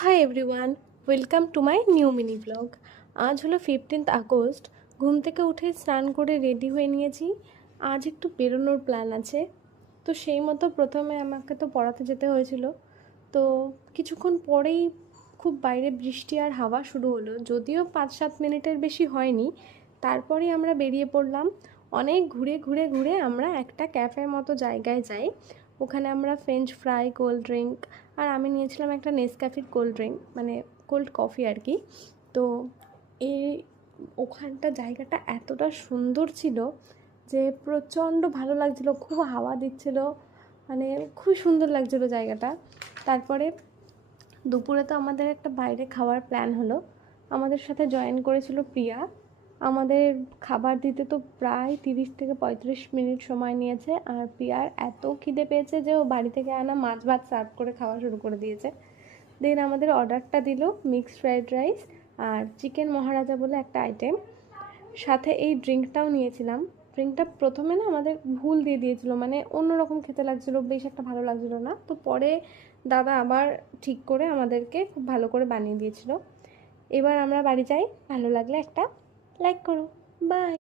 Hi everyone, welcome to my new mini blog. আজ হলো 15th August. ঘুম থেকে উঠে স্নান করে রেডি হয়ে নিয়েছি। আজ একটু বেরোনোর প্ল্যান আছে, তো সেই মতো প্রথমে আমাকে তো পড়াতে যেতে হয়েছিল। তো কিছুক্ষণ পরেই খুব বাইরে বৃষ্টি আর হাওয়া শুরু হলো, যদিও 5-7 মিনিটের বেশি হয়নি। তারপরেই আমরা বেরিয়ে পড়লাম। অনেক ঘুরে ঘুরে ঘুরে আমরা একটা ক্যাফে মতো জায়গায় যাই। ওখানে আমরা ফ্রেঞ্চ ফ্রাই, কোল্ড ড্রিঙ্ক, আর আমি নিয়েছিলাম একটা নেসক্যাফির কোল্ড ড্রিঙ্ক, মানে কোল্ড কফি আর কি। তো এই ওখানটা জায়গাটা এতটা সুন্দর ছিল যে প্রচণ্ড ভালো লাগছিলো, খুব হাওয়া দিচ্ছিলো, মানে খুব সুন্দর লাগছিলো জায়গাটা। তারপরে দুপুরে তো আমাদের একটা বাইরে খাওয়ার প্ল্যান হলো। আমাদের সাথে জয়েন করেছিল প্রিয়া। আমাদের খাবার দিতে তো প্রায় 30 থেকে 35 মিনিট সময় নিয়েছে, আর প্রিয়ার এত খিদে পেয়েছে যে ও বাড়ি থেকে আনা মাছ ভাত সার্ভ করে খাওয়া শুরু করে দিয়েছে। দেন আমাদের অর্ডারটা দিল মিক্সড ফ্রাইড রাইস আর চিকেন মহারাজা বলে একটা আইটেম, সাথে এই ড্রিঙ্কটাও নিয়েছিলাম। ড্রিঙ্কটা প্রথমে না আমাদের ভুল দিয়ে দিয়েছিল, মানে অন্যরকম খেতে লাগছিলো, বেশ একটা ভালো লাগছিলো না। তো পরে দাদা আবার ঠিক করে আমাদেরকে খুব ভালো করে বানিয়ে দিয়েছিল। এবার আমরা বাড়ি যাই। ভালো লাগলে একটা লাইক করো। বাই।